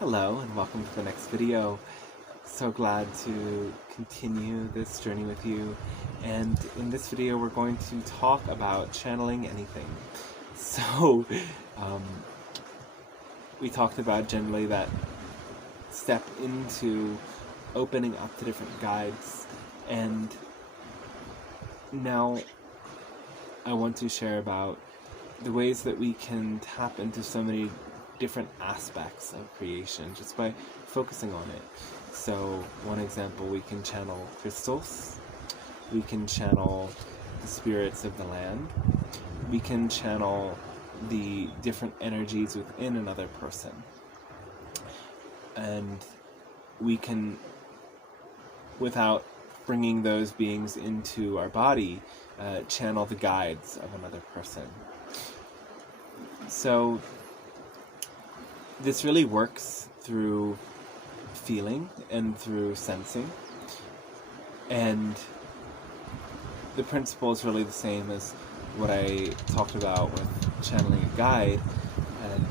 Hello and welcome to the next video. So glad to continue this journey with you, and in this video we're going to talk about channeling anything. So we talked about generally that step into opening up to different guides, and now I want to share about the ways that we can tap into so many different aspects of creation just by focusing on it. So one example, we can channel crystals, we can channel the spirits of the land, we can channel the different energies within another person, and we can, without bringing those beings into our body, channel the guides of another person. So this really works through feeling and through sensing, and the principle is really the same as what I talked about with channeling a guide. And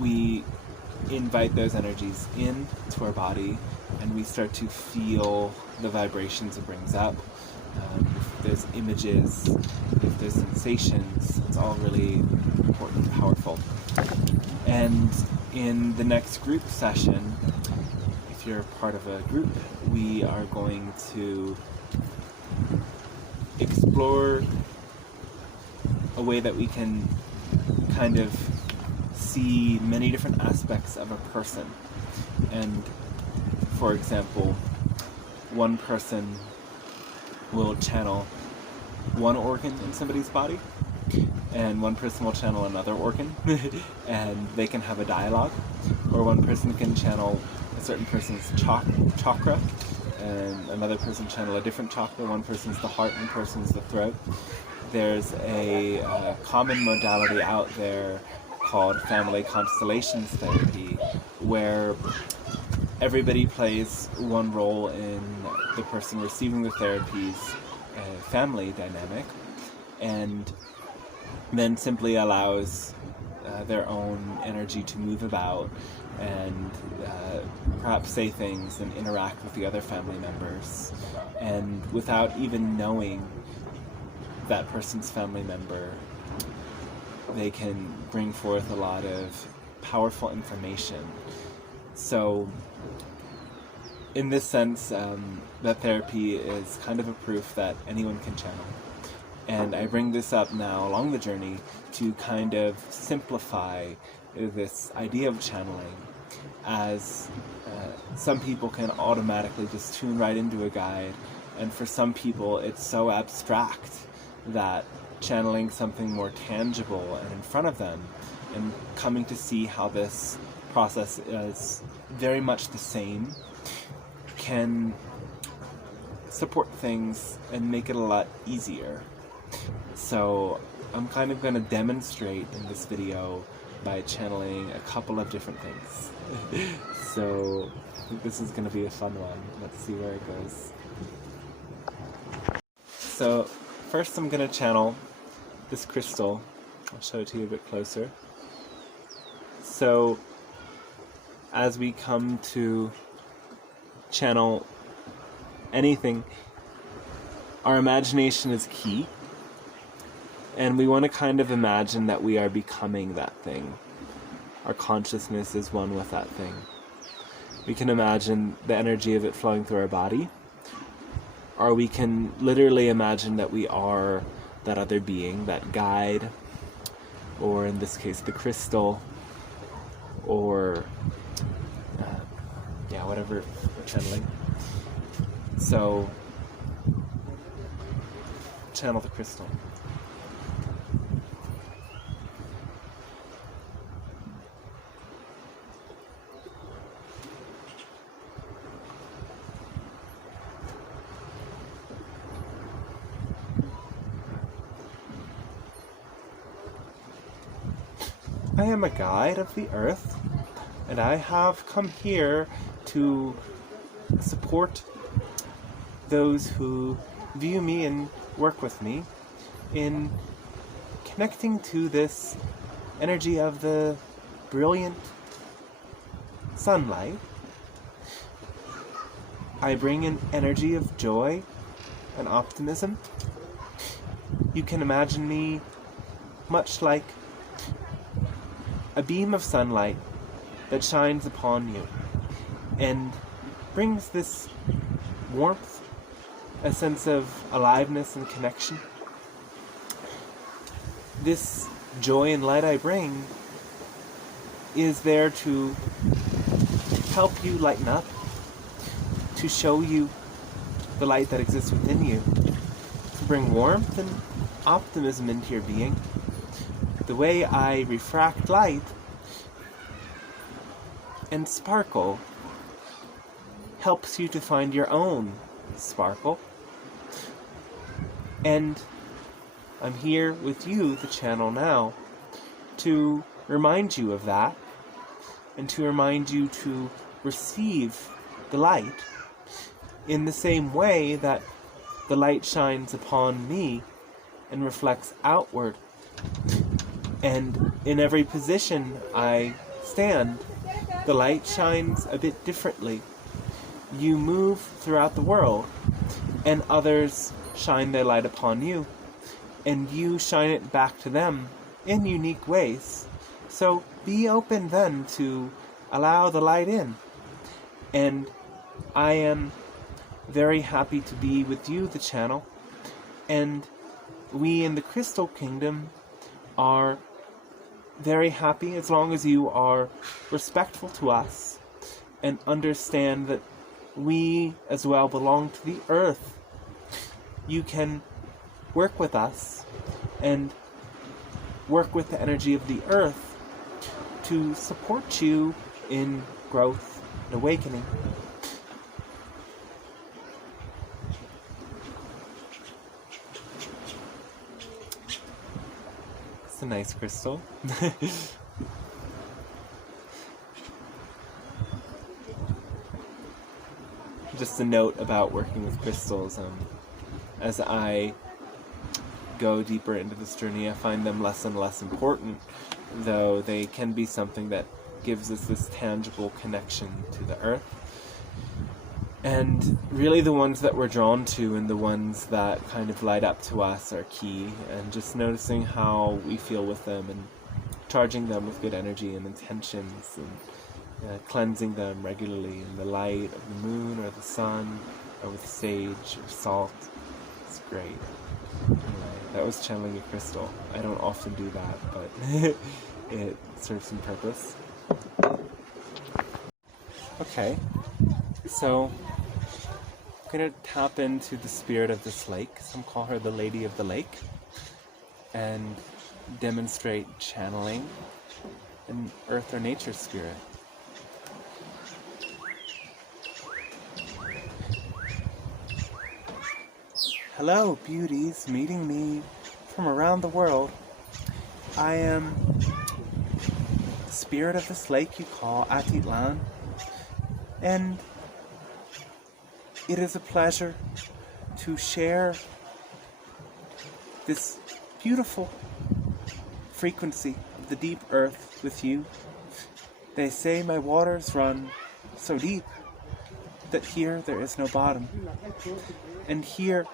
we invite those energies into our body, and we start to feel the vibrations it brings up. If there's images, if there's sensations, it's all really important and powerful. And in the next group session, if you're part of a group, we are going to explore a way that we can kind of see many different aspects of a person. And for example, one person will channel one organ in somebody's body, and one person will channel another organ, and they can have a dialogue. Or one person can channel a certain person's chakra, and another person channel a different chakra. One person's the heart, one person's the throat. There's a common modality out there called family constellations therapy, where everybody plays one role in the person receiving the therapy's family dynamic, and then simply allows their own energy to move about and perhaps say things and interact with the other family members. And without even knowing that person's family member, they can bring forth a lot of powerful information. So in this sense, that therapy is kind of a proof that anyone can channel. And I bring this up now along the journey to kind of simplify this idea of channeling, as some people can automatically just tune right into a guide, and for some people it's so abstract that channeling something more tangible and in front of them and coming to see how this process is very much the same can support things and make it a lot easier. So I'm kind of going to demonstrate in this video by channeling a couple of different things. So I think this is going to be a fun one. Let's see where it goes. So first I'm going to channel this crystal. I'll show it to you a bit closer. So as we come to channel anything, our imagination is key. And we want to kind of imagine that we are becoming that thing. Our consciousness is one with that thing. We can imagine the energy of it flowing through our body, or we can literally imagine that we are that other being, that guide, or in this case the crystal, or whatever we're channeling. So channel the crystal. I am a guide of the earth, and I have come here to support those who view me and work with me in connecting to this energy of the brilliant sunlight. I bring an energy of joy and optimism. You can imagine me much like a beam of sunlight that shines upon you and brings this warmth, a sense of aliveness and connection. This joy and light I bring is there to help you lighten up, to show you the light that exists within you, to bring warmth and optimism into your being. The way I refract light and sparkle helps you to find your own sparkle. And I'm here with you, the channel now, to remind you of that and to remind you to receive the light in the same way that the light shines upon me and reflects outward. And in every position I stand, the light shines a bit differently. You move throughout the world, and others shine their light upon you, and you shine it back to them in unique ways. So be open then to allow the light in. And I am very happy to be with you, the channel, and we in the Crystal Kingdom are very happy as long as you are respectful to us and understand that we as well belong to the earth. You can work with us and work with the energy of the earth to support you in growth and awakening. It's a nice crystal. Just a note about working with crystals. As I go deeper into this journey, I find them less and less important, though they can be something that gives us this tangible connection to the earth. And really the ones that we're drawn to and the ones that kind of light up to us are key, and just noticing how we feel with them and charging them with good energy and intentions and cleansing them regularly in the light of the moon or the sun or with sage or salt. It's great. Anyway, that was channeling a crystal. I don't often do that, but it serves some purpose. Okay, so I'm going to tap into the spirit of this lake. Some call her the Lady of the Lake, and demonstrate channeling an earth or nature spirit. Hello, beauties meeting me from around the world. I am the spirit of this lake you call Atitlan, and it is a pleasure to share this beautiful frequency of the deep earth with you. They say my waters run so deep that here there is no bottom. And here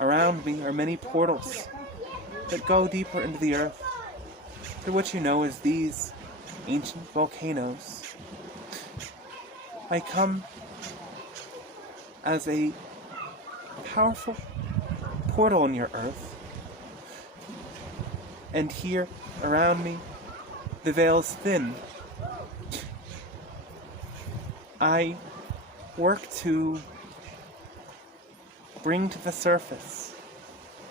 around me are many portals that go deeper into the earth, to what you know as these ancient volcanoes. I come as a powerful portal in your earth, and here around me the veil is thin. I work to bring to the surface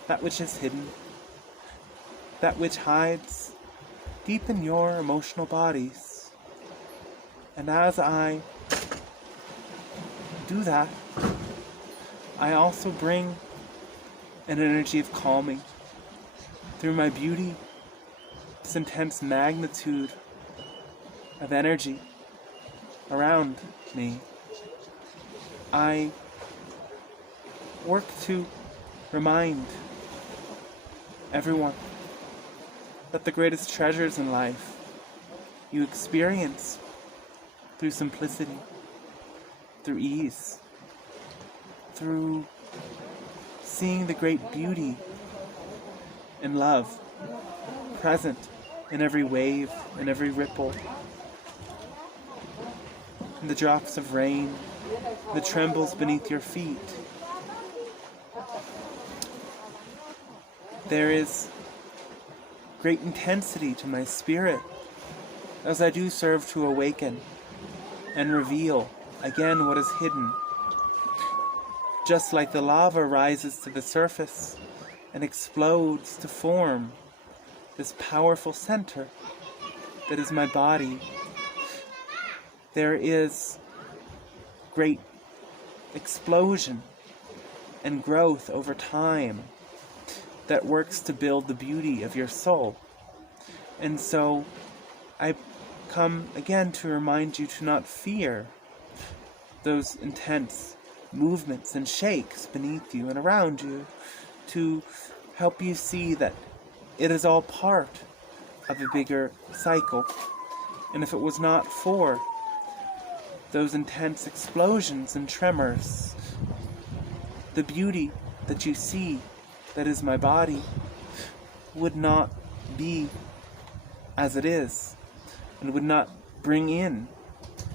that which is hidden, that which hides deep in your emotional bodies. And as I do that, I also bring an energy of calming through my beauty, this intense magnitude of energy around me. I work to remind everyone that the greatest treasures in life you experience through simplicity, through ease, through seeing the great beauty and love present in every wave, in every ripple, in the drops of rain, the trembles beneath your feet. There is great intensity to my spirit as I do serve to awaken and reveal again what is hidden. Just like the lava rises to the surface and explodes to form this powerful center that is my body, there is great explosion and growth over time that works to build the beauty of your soul. And so I come again to remind you to not fear those intense movements and shakes beneath you and around you, to help you see that it is all part of a bigger cycle. And if it was not for those intense explosions and tremors, the beauty that you see that is my body would not be as it is, and would not bring in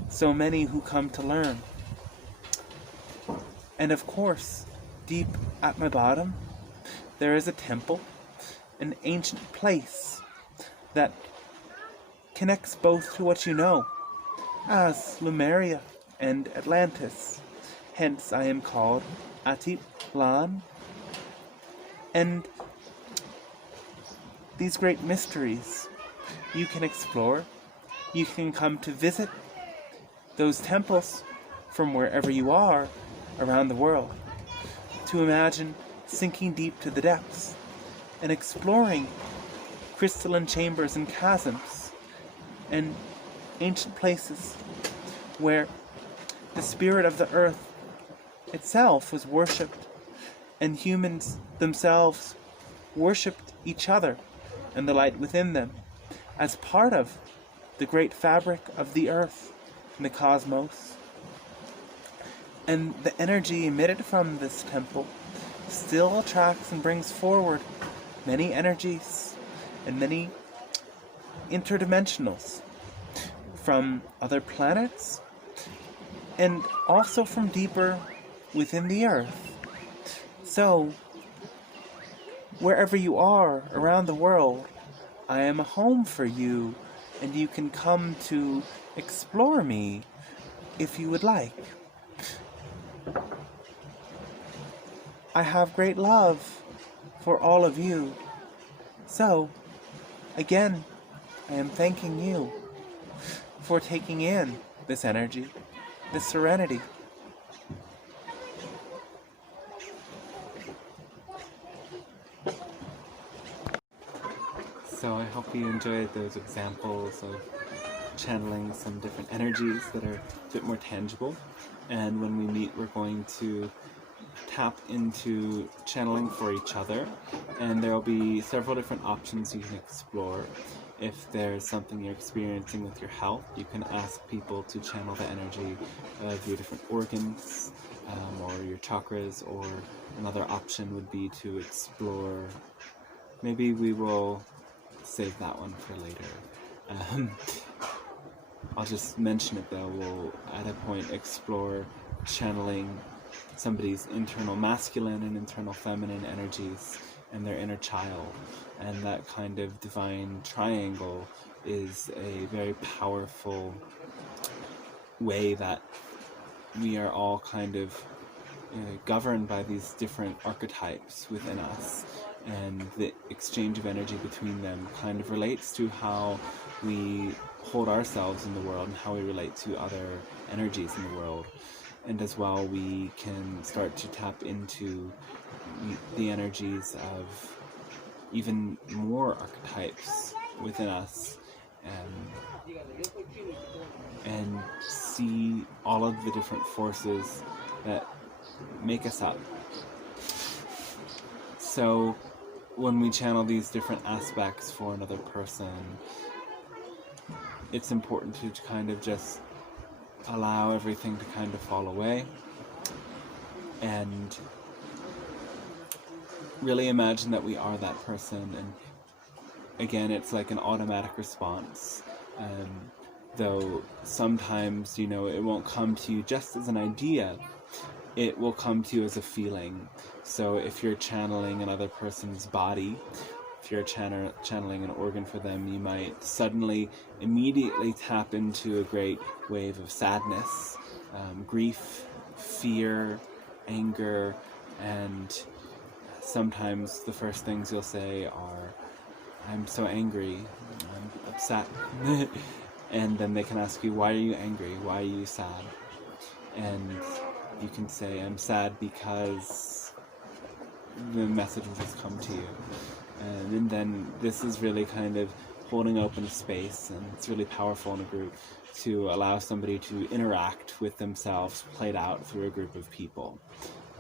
so many who come to learn. And of course, deep at my bottom, there is a temple, an ancient place that connects both to what you know as Lemuria and Atlantis. Hence I am called Atitlan. And these great mysteries you can explore. You can come to visit those temples from wherever you are around the world, to imagine sinking deep to the depths and exploring crystalline chambers and chasms and ancient places where the spirit of the earth itself was worshipped, and humans themselves worshipped each other and the light within them as part of the great fabric of the earth and the cosmos. And the energy emitted from this temple still attracts and brings forward many energies and many interdimensionals from other planets and also from deeper within the earth. So, wherever you are around the world, I am a home for you, and you can come to explore me if you would like. I have great love for all of you. So, again, I am thanking you for taking in this energy, this serenity. So I hope you enjoyed those examples of channeling some different energies that are a bit more tangible. And when we meet, we're going to tap into channeling for each other, and there will be several different options you can explore. If there's something you're experiencing with your health, you can ask people to channel the energy of your different organs or your chakras, or another option would be to explore, maybe we will save that one for later. I'll just mention it though. We'll at a point explore channeling somebody's internal masculine and internal feminine energies and their inner child, and that kind of divine triangle is a very powerful way that we are all kind of governed by these different archetypes within us, and the exchange of energy between them kind of relates to how we hold ourselves in the world and how we relate to other energies in the world. And as well, we can start to tap into the energies of even more archetypes within us, and see all of the different forces that make us up. So when we channel these different aspects for another person, it's important to kind of just allow everything to kind of fall away, and really imagine that we are that person. And again, it's like an automatic response, though sometimes, you know, it won't come to you just as an idea, it will come to you as a feeling. So if you're channeling another person's body, if you're channeling an organ for them, you might suddenly immediately tap into a great wave of sadness, grief, fear, anger, and sometimes the first things you'll say are, "I'm so angry, I'm upset." And then they can ask you, "Why are you angry? Why are you sad?" And you can say, "I'm sad because the message will just come to you." And then this is really kind of holding open a space, and it's really powerful in a group to allow somebody to interact with themselves played out through a group of people.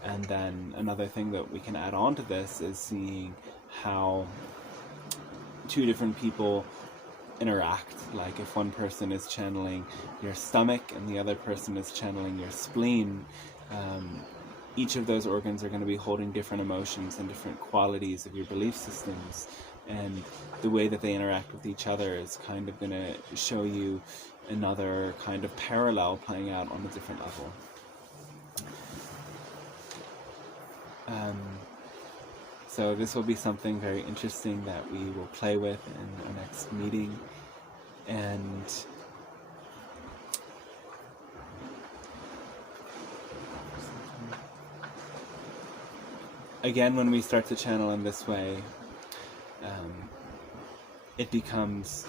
And then another thing that we can add on to this is seeing how two different people interact. Like if one person is channeling your stomach and the other person is channeling your spleen, each of those organs are going to be holding different emotions and different qualities of your belief systems, and the way that they interact with each other is kind of going to show you another kind of parallel playing out on a different level. So this will be something very interesting that we will play with in our next meeting. And again, when we start to channel in this way, it becomes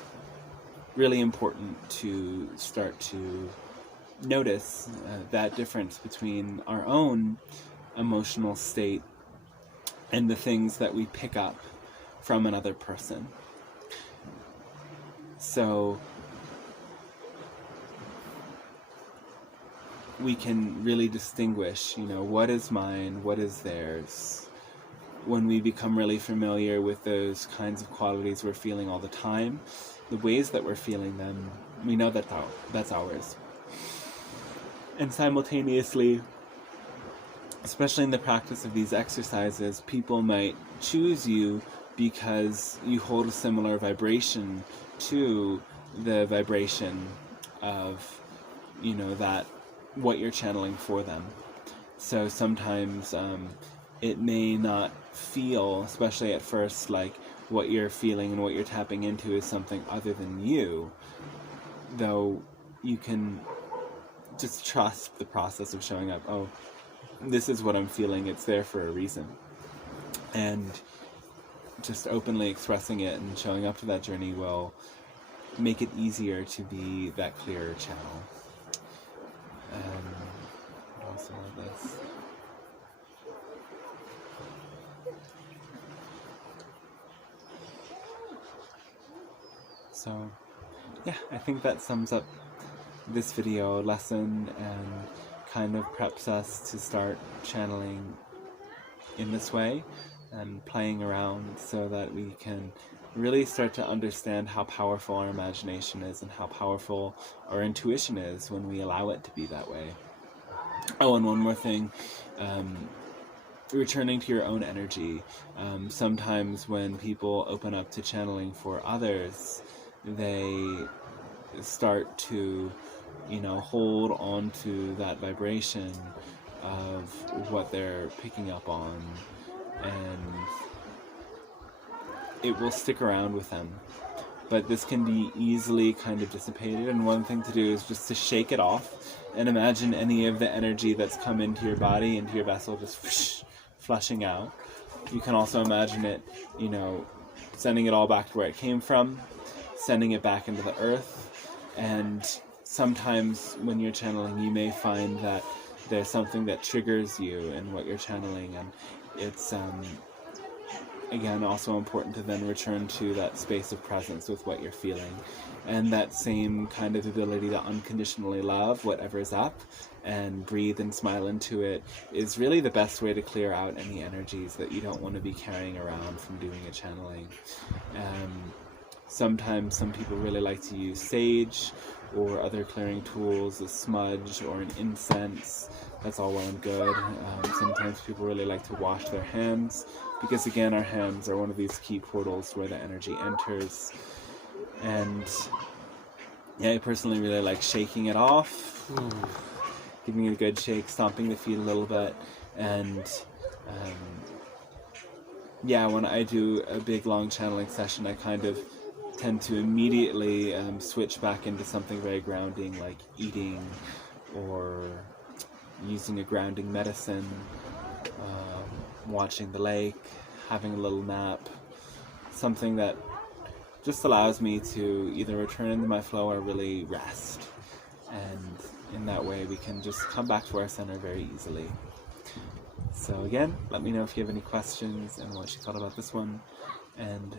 really important to start to notice that difference between our own emotional state and the things that we pick up from another person. So we can really distinguish, you know, what is mine, what is theirs. When we become really familiar with those kinds of qualities we're feeling all the time, the ways that we're feeling them, we know that that's ours. And simultaneously, especially in the practice of these exercises, people might choose you because you hold a similar vibration to the vibration of, you know, that what you're channeling for them. So sometimes it may not feel, especially at first, like what you're feeling and what you're tapping into is something other than you, though you can just trust the process of showing up. Oh, this is what I'm feeling, it's there for a reason. And just openly expressing it and showing up to that journey will make it easier to be that clearer channel. Also this. So, yeah, I think that sums up this video lesson and kind of preps us to start channeling in this way and playing around so that we can really start to understand how powerful our imagination is and how powerful our intuition is when we allow it to be that way. Oh, and one more thing, returning to your own energy. Sometimes when people open up to channeling for others, they start to, you know, hold on to that vibration of what they're picking up on, and it will stick around with them. But this can be easily kind of dissipated, and one thing to do is just to shake it off and imagine any of the energy that's come into your body, into your vessel, just flushing out. You can also imagine it, you know, sending it all back to where it came from, sending it back into the earth. And sometimes when you're channeling, you may find that there's something that triggers you in what you're channeling, and it's again also important to then return to that space of presence with what you're feeling, and that same kind of ability to unconditionally love whatever is up and breathe and smile into it is really the best way to clear out any energies that you don't want to be carrying around from doing a channeling. Sometimes some people really like to use sage or other clearing tools, a smudge or an incense, that's all well and good. Sometimes people really like to wash their hands, because again, our hands are one of these key portals where the energy enters. And yeah, I personally really like shaking it off, giving it a good shake, stomping the feet a little bit, and yeah, when I do a big long channeling session, I kind of tend to immediately switch back into something very grounding, like eating or using a grounding medicine, watching the lake, having a little nap, something that just allows me to either return into my flow or really rest. And in that way we can just come back to our center very easily. So again, let me know if you have any questions and what you thought about this one, and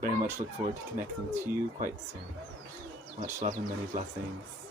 very much look forward to connecting to you quite soon. Much love and many blessings.